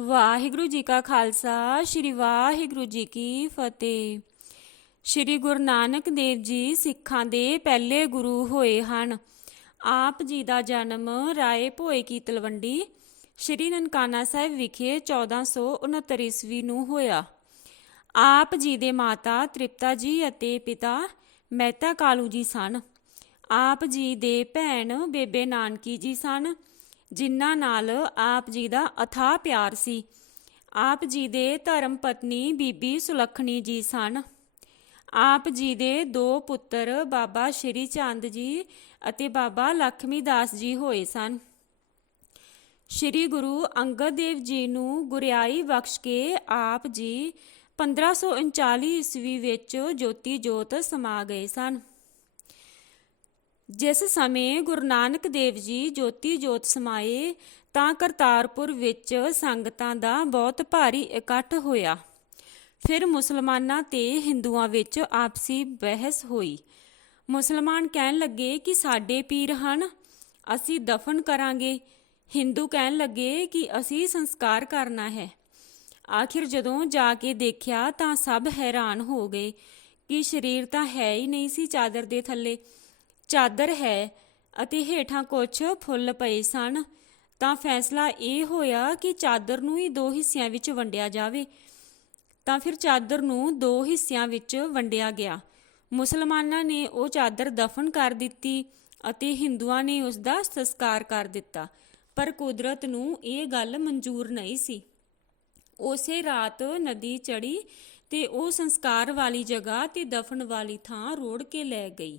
ਵਾਹਿਗੁਰੂ ਜੀ ਕਾ ਖਾਲਸਾ, ਸ੍ਰੀ ਵਾਹਿਗੁਰੂ ਜੀ ਕੀ ਫਤਿਹ। ਸ੍ਰੀ ਗੁਰੂ ਨਾਨਕ ਦੇਵ ਜੀ ਸਿੱਖਾਂ ਦੇ ਪਹਿਲੇ ਗੁਰੂ ਹੋਏ ਹਨ। ਆਪ ਜੀ ਦਾ ਜਨਮ ਰਾਏ ਭੋਏ ਕੀ ਤਲਵੰਡੀ, ਸ੍ਰੀ ਨਨਕਾਣਾ ਸਾਹਿਬ ਵਿਖੇ 1469 ਈਸਵੀ ਨੂੰ ਹੋਇਆ। ਆਪ ਜੀ ਦੇ ਮਾਤਾ ਤ੍ਰਿਪਤਾ ਜੀ ਅਤੇ ਪਿਤਾ ਮਹਿਤਾ ਕਾਲੂ ਜੀ ਸਨ। ਆਪ ਜੀ ਦੇ ਭੈਣ ਬੇਬੇ ਨਾਨਕੀ ਜੀ ਸਨ। ਜਿਨ੍ਹਾਂ ਨਾਲ ਆਪ ਜੀ ਦਾ ਅਥਾਹ ਪਿਆਰ ਸੀ। ਆਪ ਜੀ ਦੇ ਧਰਮ ਪਤਨੀ ਬੀਬੀ ਸੁਲੱਖਣੀ ਜੀ ਸਨ। ਆਪ ਜੀ ਦੇ ਦੋ ਪੁੱਤਰ ਬਾਬਾ ਸ਼੍ਰੀ ਚੰਦ ਜੀ ਅਤੇ ਬਾਬਾ ਲਖਮੀ ਦਾਸ ਜੀ ਹੋਏ ਸਨ। ਸ਼੍ਰੀ ਗੁਰੂ ਅੰਗਦ ਦੇਵ ਜੀ ਨੂੰ ਗੁਰਿਆਈ ਬਖਸ਼ ਕੇ ਆਪ ਜੀ 1539 ਈਸਵੀ ਵਿੱਚ ਜੋਤੀ ਜੋਤ ਸਮਾ ਗਏ ਸਨ। ਜਿਸ ਸਮੇਂ ਗੁਰੂ ਨਾਨਕ ਦੇਵ ਜੀ ਜੋਤੀ ਜੋਤ ਸਮਾਏ, ਤਾਂ ਕਰਤਾਰਪੁਰ ਵਿੱਚ ਸੰਗਤਾਂ ਦਾ ਬਹੁਤ ਭਾਰੀ ਇਕੱਠ ਹੋਇਆ। ਫਿਰ ਮੁਸਲਮਾਨਾਂ ਤੇ ਹਿੰਦੂਆਂ ਵਿੱਚ ਆਪਸੀ ਬਹਿਸ ਹੋਈ। ਮੁਸਲਮਾਨ ਕਹਿਣ ਲੱਗੇ ਕਿ ਸਾਡੇ ਪੀਰ ਹਨ, ਅਸੀਂ ਦਫਨ ਕਰਾਂਗੇ। ਹਿੰਦੂ ਕਹਿਣ ਲੱਗੇ ਕਿ ਅਸੀਂ ਸੰਸਕਾਰ ਕਰਨਾ ਹੈ। ਆਖਿਰ ਜਦੋਂ ਜਾ ਕੇ ਦੇਖਿਆ ਤਾਂ ਸਭ ਹੈਰਾਨ ਹੋ ਗਏ ਕਿ ਸਰੀਰ ਤਾਂ ਹੈ ਹੀ ਨਹੀਂ ਸੀ ਚਾਦਰ ਦੇ ਥੱਲੇ। ਚਾਦਰ ਹੈ ਅਤੇ ਹੇਠਾਂ ਕੁਝ ਫੁੱਲ ਪਏ ਸਨ, ਤਾਂ ਫੈਸਲਾ ਇਹ ਹੋਇਆ ਕਿ ਚਾਦਰ ਨੂੰ ਹੀ ਦੋ ਹਿੱਸਿਆਂ ਵਿੱਚ ਵੰਡਿਆ ਜਾਵੇ। ਤਾਂ ਫਿਰ ਚਾਦਰ ਨੂੰ ਦੋ ਹਿੱਸਿਆਂ ਵਿੱਚ ਵੰਡਿਆ ਗਿਆ। ਮੁਸਲਮਾਨਾਂ ਨੇ ਉਹ ਚਾਦਰ ਦਫਨ ਕਰ ਦਿੱਤੀ ਅਤੇ ਹਿੰਦੂਆਂ ਨੇ ਉਸ ਦਾ ਸੰਸਕਾਰ ਕਰ ਦਿੱਤਾ, ਪਰ ਕੁਦਰਤ ਨੂੰ ਇਹ ਗੱਲ ਮਨਜ਼ੂਰ ਨਹੀਂ ਸੀ। ਉਸੇ ਰਾਤ ਨਦੀ ਚੜੀ ਤੇ ਉਹ ਸੰਸਕਾਰ ਵਾਲੀ ਜਗ੍ਹਾ ਤੇ ਦਫਨ ਵਾਲੀ ਥਾਂ ਰੋੜ ਕੇ ਲੈ ਗਈ।